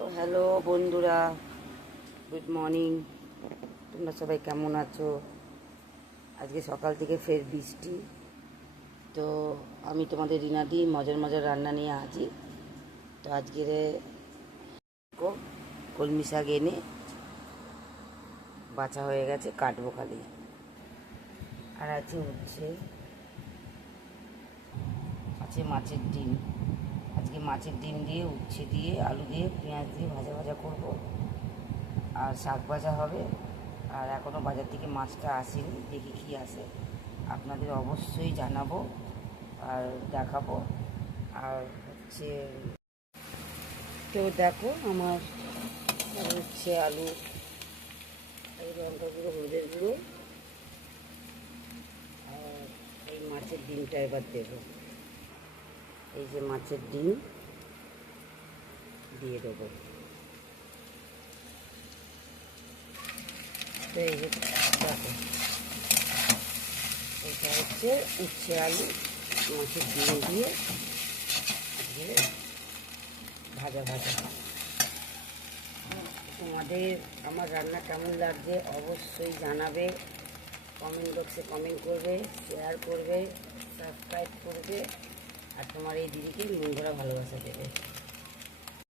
Hello বন্ধুরা, good morning. তোমরা সবাই কেমন আছো? আজকে সকাল থেকে ফের বৃষ্টি। তো আমি তোমাদের রিনাদি মজার মজার রান্না নিয়ে আছি। তো আজকের কলমি শাক এনে বাছা হয়ে গেছে, কাটবো খালি। আর আছে মাছের ডিম। আজকে মাছের ডিম দিয়ে উচ্ছে দিয়ে আলু দিয়ে পেঁয়াজ দিয়ে ভাজা ভাজা করবো। আর শাক ভাজা হবে। আর এখনও বাজার থেকে মাছটা আসেনি, দেখি কী আসে, আপনাদের অবশ্যই জানাবো আর দেখাবো। আর তো দেখো আমার হচ্ছে আলু, এই লঙ্কা গুঁড়ো, হলুদের গুঁড়ো, আর এই মাছের ডিমটা এবার দেবো। এই যে মাছের ডিম দিয়ে দেবো। তো এই যে দেখো, এটা হচ্ছে উচ্ছে আলু মাছের ডিম দিয়ে দিয়ে ভাজা ভাজা। তোমাদের আমার রান্না কেমন লাগছে অবশ্যই জানাবে, কমেন্ট বক্সে কমেন্ট করবে, শেয়ার করবে, সাবস্ক্রাইব করবে, আর তোমার এই দিদিকে মন ভরা ভালোবাসা দেবে।